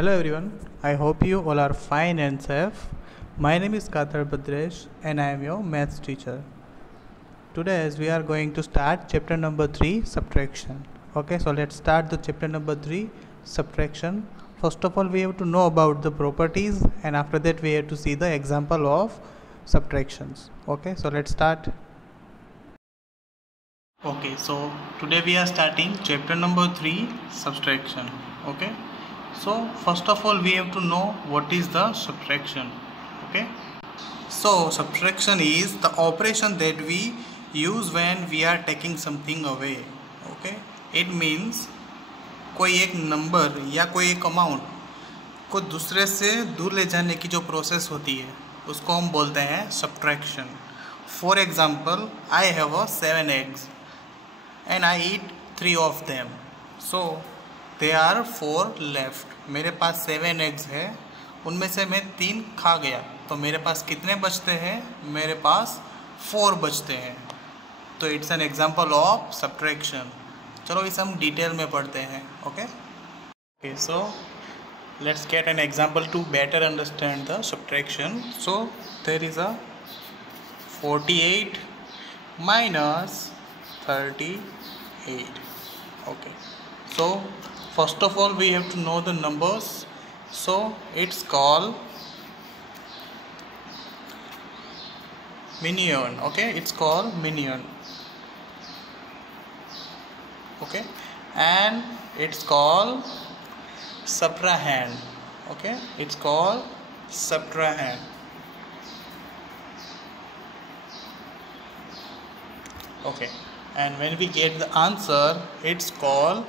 Hello everyone, I hope you all are fine and safe. My name is Kathar Badresh and I am your maths teacher. Today as we are going to start chapter number 3, subtraction. Okay, so let's start the chapter number 3, subtraction. First of all, we have to know about the properties, and after that we have to see the example of subtractions. Okay, so let's start. Okay, so today we are starting chapter number 3, subtraction. Okay, so first of all we have to know what is the subtraction. Okay, so subtraction is the operation that we use when we are taking something away. Okay, it means कोई एक number या कोई एक amount को दूसरे से दूर ले जाने की जो प्रोसेस होती है उसको हम बोलते हैं subtraction. For example, I have 7 eggs and I eat 3 of them, so there are 4 left. मेरे पास 7 eggs है, उनमें से मैं 3 खा गया, तो मेरे पास कितने बचते हैं? मेरे पास 4 बचते हैं. तो it's an example of subtraction. चलो इसे हम डिटेल में पढ़ते हैं. Okay, so let's get an example to better understand the subtraction. So there is a 48 minus 38. Okay, so first of all we have to know the numbers. So it's called minion. Okay, it's called minion. Okay, and it's called subtrahend. Okay, it's called subtrahend. Okay, and when we get the answer, it's called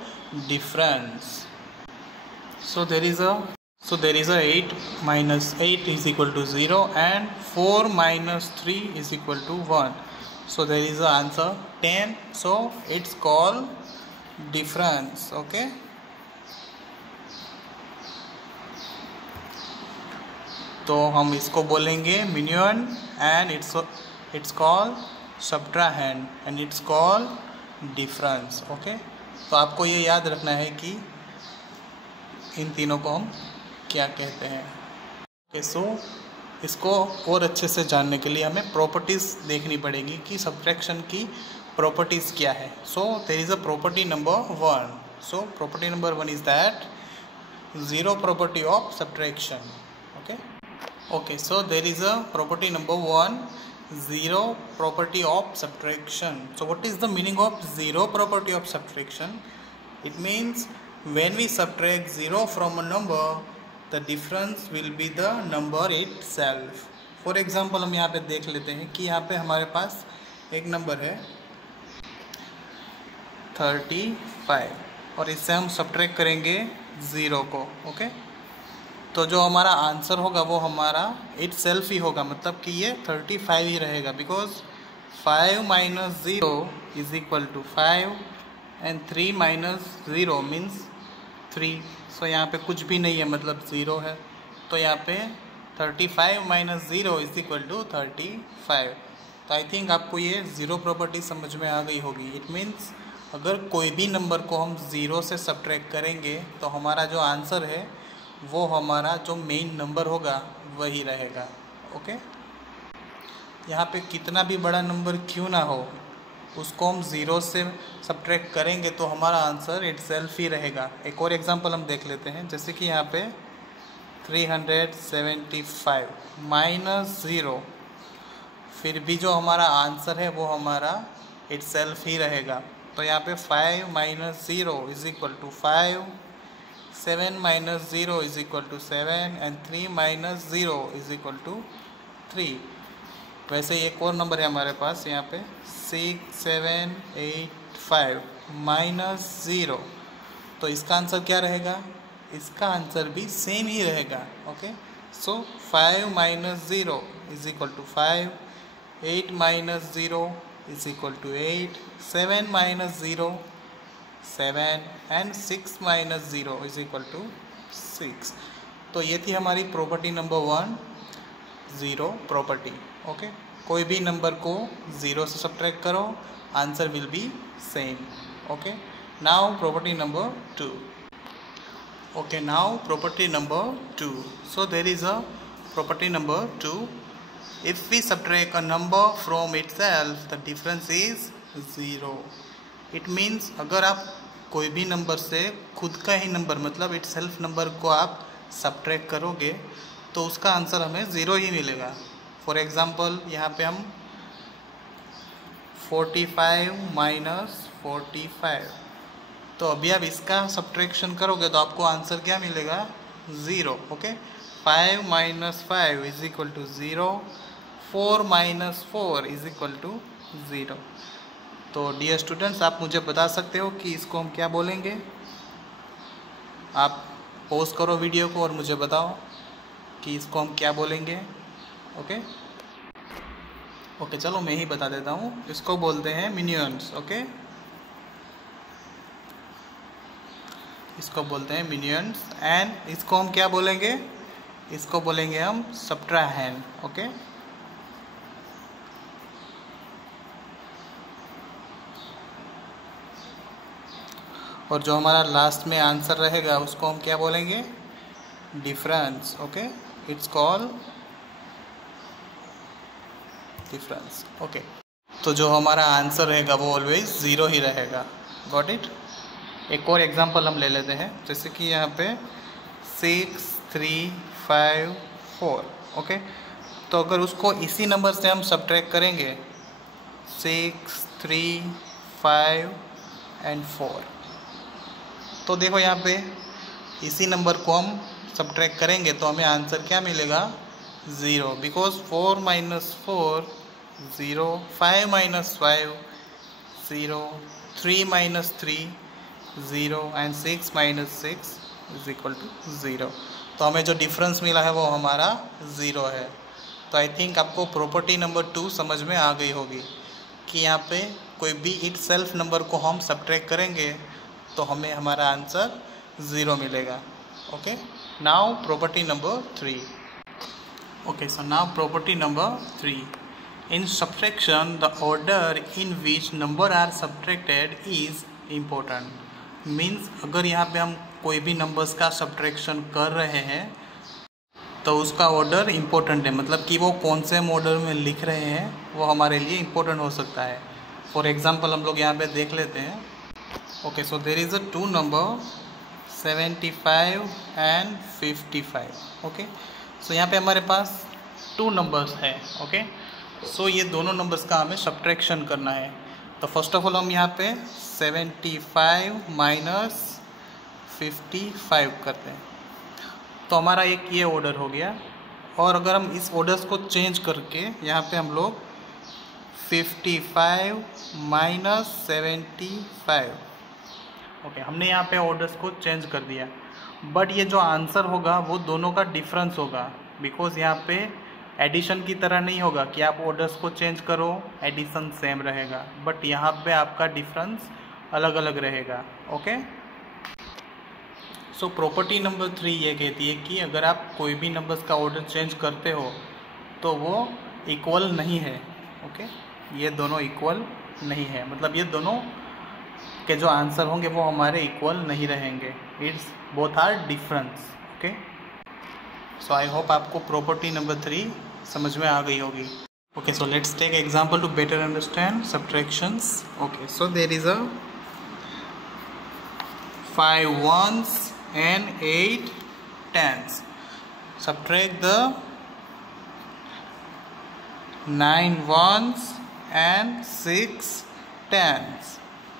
difference. So there is a 8 minus 8 is equal to 0 and 4 minus 3 is equal to 1. So there is the answer 10. So it's called difference. Okay, तो हम इसको बोलेंगे minion and it's called subtrahend and it's called difference. Okay, तो आपको ये याद रखना है कि इन तीनों को हम क्या कहते हैं. Okay, so इसको और अच्छे से जानने के लिए हमें प्रॉपर्टीज़ देखनी पड़ेगी कि सब्ट्रैक्शन की प्रॉपर्टीज़ क्या है. So there is a property number 1. So property number 1 is that zero property of subtraction. Okay, so there is a property number 1, zero property of subtraction. So what is the meaning of zero property of subtraction? It means when we subtract 0 from a number, the difference will be the number itself. For example, हम यहाँ पे देख लेते हैं कि यहाँ पे हमारे पास एक नंबर है 35 और इससे हम सब्ट्रैक्ट करेंगे 0 को. ओके, तो जो हमारा आंसर होगा वो हमारा इट सेल्फ ही होगा, मतलब कि ये 35 ही रहेगा, because 5 minus 0 is equal to 5 and 3 minus 0 means 3. So यहाँ पे कुछ भी नहीं है, मतलब 0 है, तो यहाँ पे 35 minus 0 इज इक्वल टू 35. तो आई थिंक आपको ये ज़ीरो प्रॉपर्टी समझ में आ गई होगी. इट मीन्स अगर कोई भी नंबर को हम 0 से सब्ट्रैक्ट करेंगे तो हमारा जो आंसर है वो हमारा जो मेन नंबर होगा वही रहेगा. ओके, यहाँ पे कितना भी बड़ा नंबर क्यों ना हो, उसको हम 0 से सब्ट्रैक्ट करेंगे तो हमारा आंसर इटसेल्फ ही रहेगा. एक और एग्जांपल हम देख लेते हैं, जैसे कि यहाँ पे 375 माइनस 0, फिर भी जो हमारा आंसर है वो हमारा इटसेल्फ ही रहेगा. तो यहाँ पे 5 minus 0 is equal to 5, 7 minus 0 is equal to 7 and 3 minus 0 is equal to 3. वैसे एक और नंबर है हमारे पास यहाँ पे 6785 minus 0, तो इसका आंसर क्या रहेगा? इसका आंसर भी सेम ही रहेगा. Okay, so 5 minus 0 is equal to 5, 8 minus 0 is equal to 8, 7 minus 0 7 and 6 minus 0 is equal to 6. तो ये थी हमारी property number 1, zero property. Okay, कोई भी नंबर को 0 से सब्ट्रैक्ट करो, answer will be same. Okay, now property number 2. Okay, now property number 2. So there is a property number 2. If we subtract a number from itself, the difference is 0. It means अगर आप कोई भी number से खुद का ही number मतलब it self number को आप सब्ट्रैक्ट करोगे तो उसका आंसर हमें 0 ही मिलेगा. फॉर एग्ज़ाम्पल यहाँ पे हम 45 माइनस 45, तो अभी आप इसका सब्ट्रैक्शन करोगे तो आपको आंसर क्या मिलेगा? 0. Okay, 5 minus 5 is equal to 0, 4 minus 4 is equal to 0. तो डियर स्टूडेंट्स, आप मुझे बता सकते हो कि इसको हम क्या बोलेंगे? आप पॉज करो वीडियो को और मुझे बताओ कि इसको हम क्या बोलेंगे. ओके ओके, चलो मैं ही बता देता हूँ. इसको बोलते हैं मिनियंस. ओके, इसको बोलते हैं मिनियंस. एंड इसको हम क्या बोलेंगे? इसको बोलेंगे हम सब्ट्राहैंड. ओके, और जो हमारा लास्ट में आंसर रहेगा उसको हम क्या बोलेंगे? Difference. Okay, it's called difference. Okay, तो जो हमारा आंसर रहेगा वो ऑलवेज 0 ही रहेगा. Got it? एक और एग्जांपल हम ले लेते हैं. जैसे कि यहाँ पे 6 3 5 4. ओके, तो अगर उसको इसी नंबर से हम सब्ट्रैक्ट करेंगे 6 3 5 एंड 4, तो देखो यहाँ पे इसी नंबर को हम सब्ट्रैक्ट करेंगे तो हमें आंसर क्या मिलेगा? 0. Because 4 minus 4 0, 5 minus 5 0, 3 minus 3 0 and 6 minus 6 is equal to 0. तो हमें जो डिफरेंस मिला है वो हमारा 0 है. तो आई थिंक आपको प्रॉपर्टी नंबर 2 समझ में आ गई होगी कि यहाँ पे कोई भी इट सेल्फ नंबर को हम सब्ट्रैक्ट करेंगे तो हमें हमारा आंसर 0 मिलेगा. Okay, now property number 3. Okay, so now property number 3. In subtraction, the order in which number are subtracted is important. Means अगर यहाँ पे हम कोई भी नंबर्स का सब्ट्रैक्शन कर रहे हैं तो उसका ऑर्डर इम्पोर्टेंट है. मतलब कि वो कौन से ऑर्डर में लिख रहे हैं वो हमारे लिए इम्पोर्टेंट हो सकता है. फॉर एग्जांपल हम लोग यहाँ पे देख लेते हैं. Okay, so there is a 2 number 75 and 55. Okay, so यहाँ पे हमारे पास 2 नंबर्स है. ओके, सो ये दोनों नंबर्स का हमें सब्ट्रैक्शन करना है. तो फर्स्ट ऑफ ऑल हम यहाँ पे 75 माइनस 55 करते हैं तो हमारा एक ये ऑर्डर हो गया. और अगर हम इस ऑर्डर्स को चेंज करके यहाँ पे हम लोग 55 माइनस 75. ओके, हमने यहाँ पे ऑर्डर्स को चेंज कर दिया. बट ये जो आंसर होगा वो दोनों का डिफरेंस होगा. बिकॉज यहाँ पे एडिशन की तरह नहीं होगा कि आप ऑर्डर्स को चेंज करो एडिशन सेम रहेगा. बट यहाँ पे आपका डिफरेंस अलग अलग रहेगा. ओके, सो प्रॉपर्टी नंबर 3 ये कहती है कि अगर आप कोई भी नंबर्स का ऑर्डर चेंज करते हो तो वो इक्वल नहीं है. ओके, ये दोनों इक्वल नहीं है. मतलब ये दोनों के जो आंसर होंगे वो हमारे इक्वल नहीं रहेंगे. It's both are difference. Okay, so I hope आपको प्रॉपर्टी नंबर 3 समझ में आ गई होगी. Okay, so let's take example to better understand subtractions. Okay, so there is a 5 ones and 8 tens. Subtract the 9 ones and 6 tens.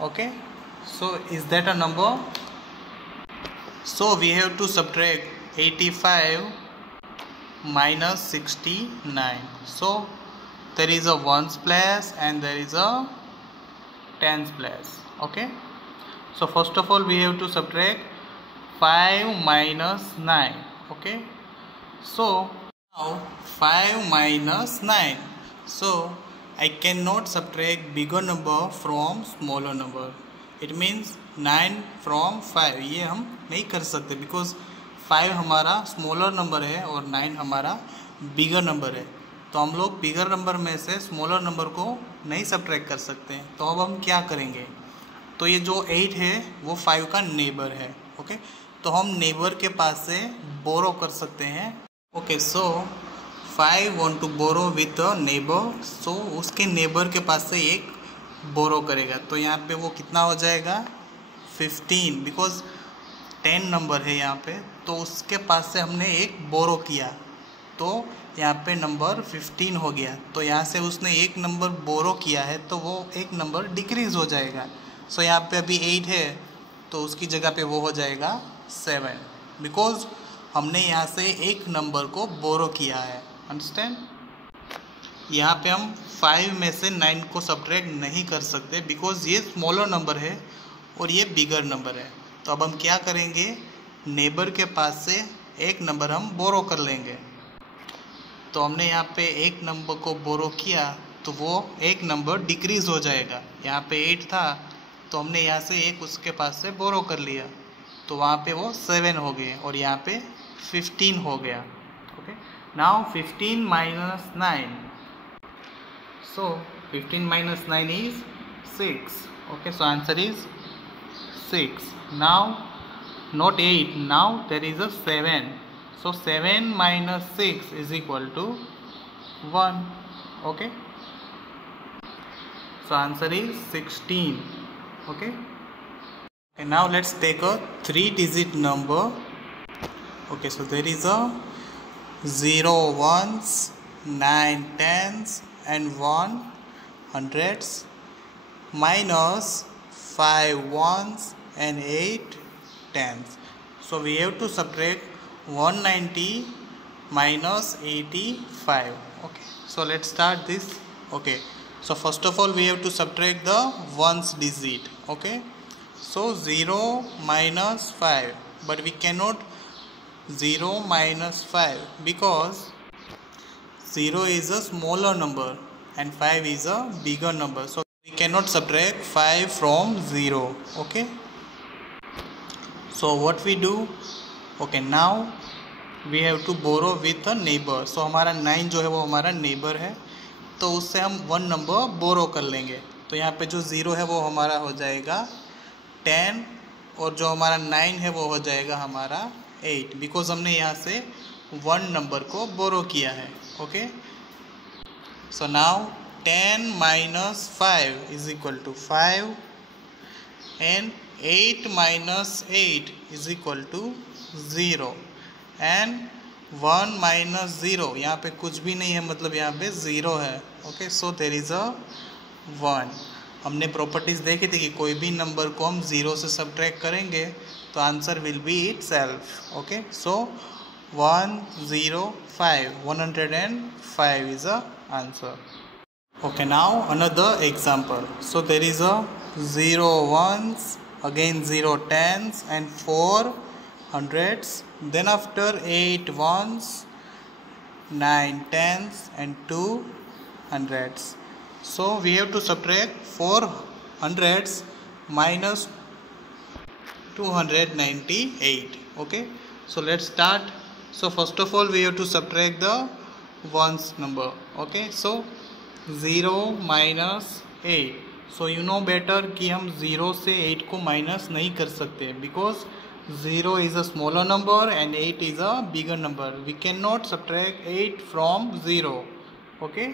Okay, so is that a number? So we have to subtract 85 minus 69. So there is a ones place and there is a tens place. Okay, so first of all we have to subtract 5 minus 9. Okay, so now 5 minus 9. So I cannot subtract bigger number from smaller number. It means 9 from 5 ये हम नहीं कर सकते because 5 हमारा smaller number है और 9 हमारा bigger number है. तो हम लोग बिगर नंबर में से स्मॉलर नंबर को नहीं सब्ट्रैक्ट कर सकते. तो अब हम क्या करेंगे? तो ये जो 8 है वो 5 का नेबर है. ओके, तो हम नेबर के पास से बोरो कर सकते हैं। Okay, so 5 want to borrow with a neighbour, सो उसके नेबर के पास से एक बोरो करेगा। तो यहाँ पे वो कितना हो जाएगा 15, बिकॉज 10 नंबर है यहाँ पे, तो उसके पास से हमने एक बोरो किया तो यहाँ पे नंबर 15 हो गया। तो यहाँ से उसने एक नंबर बोरो किया है तो वो एक नंबर डिक्रीज़ हो जाएगा। सो यहाँ पे अभी 8 है तो उसकी जगह पे वो हो जाएगा 7, बिकॉज हमने यहाँ से एक नंबर को बोरो किया है। अंडरस्टैंड? यहाँ पे हम 5 में से 9 को सब्ट्रैक्ट नहीं कर सकते बिकॉज ये स्मॉलर नंबर है और ये बिगर नंबर है। तो अब हम क्या करेंगे, नेबर के पास से एक नंबर हम बोरो कर लेंगे। तो हमने यहाँ पे एक नंबर को बोरो किया तो वो एक नंबर डिक्रीज़ हो जाएगा। यहाँ पे 8 था तो हमने यहाँ से एक उसके पास से बोरो कर लिया तो वहाँ पे वो 7 हो गए और यहाँ पे 15 हो गया। Okay, now 15 minus 9, so 15 minus 9 is 6. Okay, so answer is 6. Now not 8, now there is a 7. So 7 minus 6 is equal to 1. Okay, so answer is 16. Okay, and now let's take a 3-digit number. Okay, so there is a 0 ones, 9 tens and 1 hundreds minus 5 ones and 8 tens. So we have to subtract 190 minus 85. Okay, so let's start this. Okay, so first of all we have to subtract the ones digit. Okay, so 0 minus 5, but we cannot 0 minus 5 because 0 is a smaller number and 5 is a bigger number, so we cannot subtract 5 from 0. Okay, so what we do, okay, now we have to borrow with a neighbor. So हमारा 9 जो है वो हमारा neighbour है तो उससे हम 1 number बोरो कर लेंगे। तो यहाँ पे जो 0 है वो हमारा हो जाएगा 10 और जो हमारा 9 है वो हो जाएगा हमारा 8, बिकॉज हमने यहाँ से 1 नंबर को बोरो किया है। Okay, so now 10 minus 5 is equal to 5 and 8 minus 8 is equal to 0 and 1 minus 0, यहाँ पे कुछ भी नहीं है मतलब यहाँ पे 0 है। Okay, so there is a 1। हमने प्रॉपर्टीज़ देखी थी कि कोई भी नंबर को हम 0 से सब्ट्रैक्ट करेंगे तो answer will be it self. Okay, so 105, 105 is the answer. Okay, now another example. So there is a 0 ones, again 0 tens and 4 hundreds. Then after 8 ones, 9 tens and 2 hundreds. So we have to subtract 4 hundreds minus 298. Okay, so let's start. So first of all we have to subtract the ones number. Okay, so 0 minus 8. So you know better कि हम 0 से 8 को minus नहीं कर सकते because 0 is a smaller number and 8 is a bigger number. We cannot subtract 8 from 0. Okay,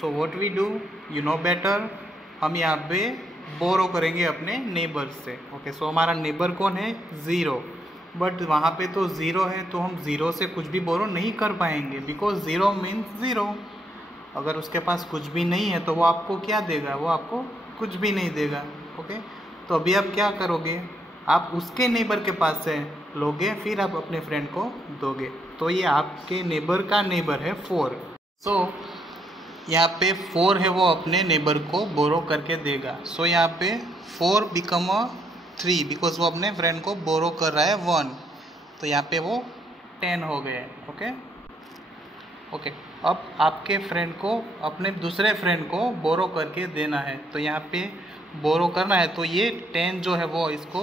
so what we do, you know better, हम यहाँ पे बोरो करेंगे अपने नेबर से। ओके, सो हमारा नेबर कौन है 0, बट वहाँ पे तो 0 है तो हम 0 से कुछ भी बोरो नहीं कर पाएंगे बिकॉज 0 मीन्स 0। अगर उसके पास कुछ भी नहीं है तो वो आपको क्या देगा, वो आपको कुछ भी नहीं देगा। ओके, तो अभी आप क्या करोगे, आप उसके नेबर के पास से लोगे फिर आप अपने फ्रेंड को दोगे। तो ये आपके नेबर का नेबर है 4। सो यहाँ पे 4 है वो अपने नेबर को बोरो करके देगा। सो यहाँ पे 4 बिकम अ 3 बिकॉज वो अपने फ्रेंड को बोरो कर रहा है 1, तो यहाँ पे वो 10 हो गए। ओके ओके, अब आपके फ्रेंड को अपने दूसरे फ्रेंड को बोरो करके देना है, तो यहाँ पे बोरो करना है तो ये 10 जो है वो इसको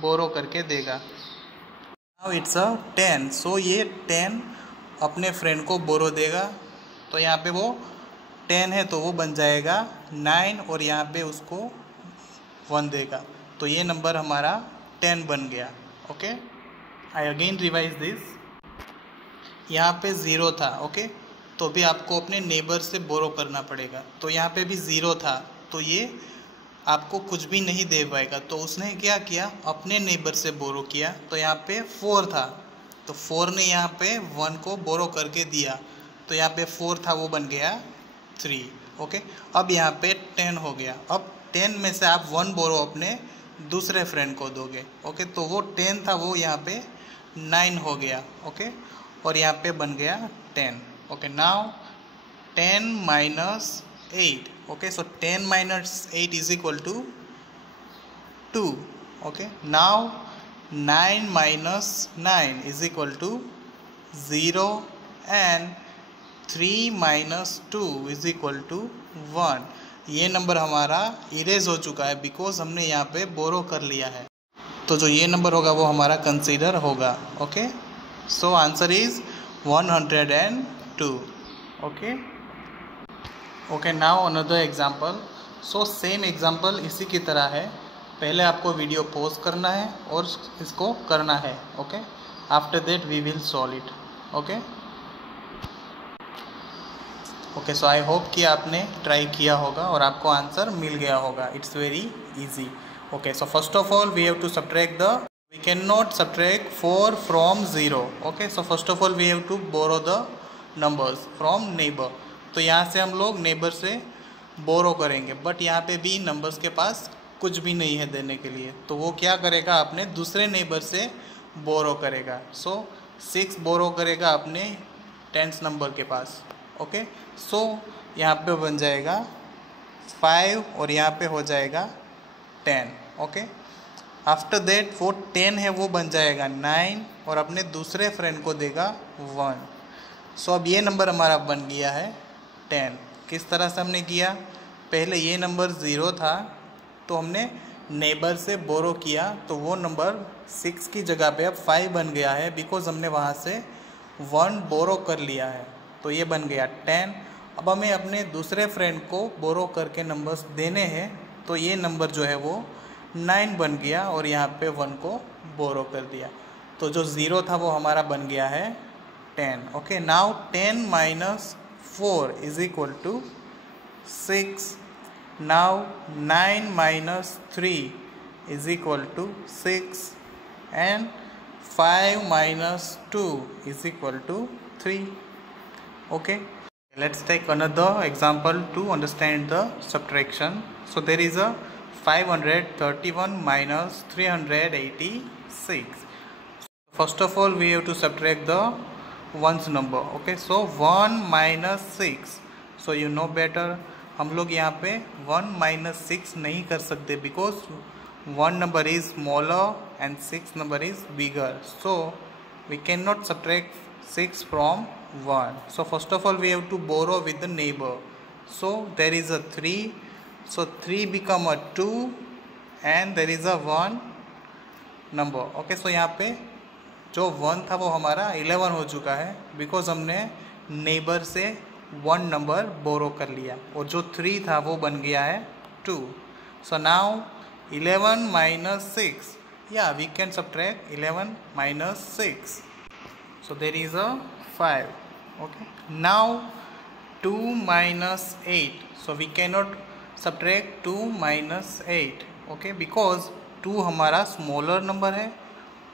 बोरो करके देगा। नाउ इट्स अ 10, सो ये 10 अपने फ्रेंड को बोरो देगा। तो यहाँ पे वो 10 है तो वो बन जाएगा 9 और यहाँ पे उसको 1 देगा। तो ये नंबर हमारा 10 बन गया। Okay, I again revise this. यहाँ पे 0 था, ओके, तो भी आपको अपने नेबर से बोरो करना पड़ेगा। तो यहाँ पे भी 0 था, तो ये आपको कुछ भी नहीं दे पाएगा। तो उसने क्या किया, अपने नेबर से बोरो किया। तो यहाँ पे 4 था, तो 4 ने यहाँ पे 1 को बोरो करके दिया, तो यहाँ पे 4 था वो बन गया 3। ओके, अब यहाँ पे 10 हो गया। अब 10 में से आप 1 बोरो अपने दूसरे फ्रेंड को दोगे। ओके, तो वो 10 था वो यहाँ पे 9 हो गया। ओके, और यहाँ पे बन गया 10। Okay, now 10 minus 8। Okay, so 10 minus 8 is equal to 2। Okay, now 9 minus 9 is equal to 0 and 3 minus 2 is equal to 1। ये नंबर हमारा इरेज हो चुका है बिकॉज हमने यहाँ पे बोरो कर लिया है। तो जो ये नंबर होगा वो हमारा कंसीडर होगा। Okay, so answer is 102। Okay, okay, now another example. So same example इसी की तरह है। पहले आपको वीडियो पॉज करना है और इसको करना है। Okay, after that we will solve it. Okay, okay, so I hope कि आपने ट्राई किया होगा और आपको आंसर मिल गया होगा। It's very easy. Okay, so first of all we have to subtract we cannot subtract 4 from 0. okay, so first of all we have to borrow the numbers from neighbor. तो यहाँ से हम लोग नेबर से बोरो करेंगे, बट यहाँ पे भी नंबर्स के पास कुछ भी नहीं है देने के लिए। तो वो क्या करेगा, अपने दूसरे नेबर से बोरो करेगा। सो 6 बोरो करेगा अपने 10th नंबर के पास। ओके, सो यहाँ पे बन जाएगा 5 और यहाँ पे हो जाएगा 10। ओके, आफ्टर देट वो 10 है वो बन जाएगा 9 और अपने दूसरे फ्रेंड को देगा 1। सो अब ये नंबर हमारा बन गया है 10। किस तरह से हमने किया, पहले ये नंबर 0 था तो हमने नेबर से बोरो किया, तो वो नंबर 6 की जगह पे अब 5 बन गया है बिकॉज हमने वहाँ से 1 बोरो कर लिया है। तो ये बन गया 10। अब हमें अपने दूसरे फ्रेंड को बोरो करके नंबर्स देने हैं, तो ये नंबर जो है वो 9 बन गया और यहाँ पे 1 को बोरो कर दिया। तो जो 0 था वो हमारा बन गया है 10। Okay, now 10 minus 4 is equal to 6। Now 9 minus 3 is equal to 6 and 5 minus 2 is equal to 3। Okay, let's take another example to understand the subtraction. So there is a 531 minus 386. First of all we have to subtract the ones number. Okay, so 1 minus 6. So you know better, हम लोग यहाँ पे 1 minus 6 नहीं कर सकते because 1 number is smaller and 6 number is bigger. So we cannot subtract 6 from 1. So first of all we have to borrow with the neighbor. So there is a 3. So 3 become a 2 and there is a 1 number. Okay, so यहाँ पे जो 1 था वो हमारा 11 हो चुका है because हमने नेबर से 1 नंबर बोरो कर लिया, और जो 3 था वो बन गया है 2. So now 11 minus 6, yeah, we can subtract 11 minus 6. So there is a 5. Okay, now 2 minus 8. So we cannot subtract 2 minus 8. Okay, because 2 हमारा स्मॉलर नंबर है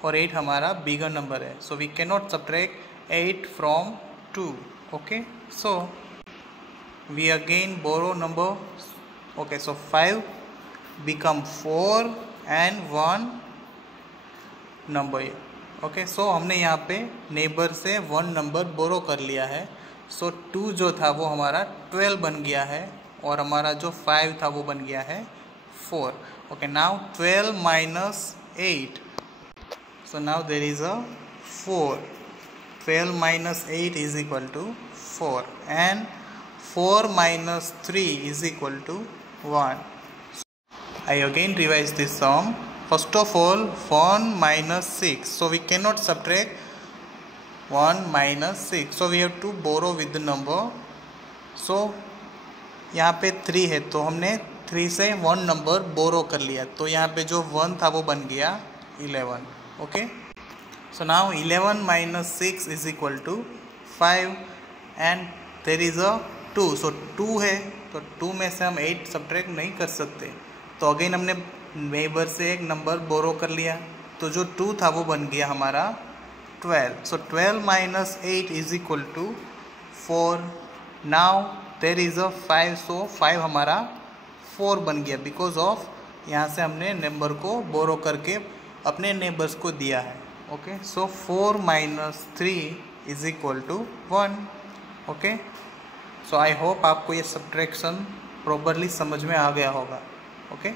और 8 हमारा बिगर नंबर है. So we cannot subtract 8 from 2. Okay, so we again borrow number. Okay, so 5 become 4 and 1 number. Okay, सो हमने यहाँ पे neighbour से 1 number बोरो कर लिया है. सो 2 जो था वो हमारा 12 बन गया है और हमारा जो 5 था वो बन गया है 4. Okay, now 12 minus 8. So now there is a 4. 12 minus 8 is equal to 4 and 4 minus 3 is equal to 1. I again revise this sum. First of all 1 minus 6, so we cannot subtract 1 minus 6, so we have to borrow with the number. So यहाँ पे 3 है तो हमने 3 से 1 number बोरो कर लिया, तो यहाँ पे जो 1 था वो बन गया 11. Okay, so now 11 minus 6 is equal to 5 and there is a 2. so 2 है तो 2 में से हम 8 सब्ट्रैक्ट नहीं कर सकते, तो अगेन हमने नेबर से एक नंबर बोरो कर लिया, तो जो 2 था वो बन गया हमारा 12. so 12 minus 8 is equal to 4. now there is a 5, so 5 हमारा 4 बन गया बिकॉज ऑफ यहाँ से हमने नंबर को बोरो करके अपने नेबर्स को दिया है. Okay, so 4 minus 3 is equal to 1. Okay, so I hope आपको ये सब्ट्रैक्शन प्रॉपरली समझ में आ गया होगा. ओके.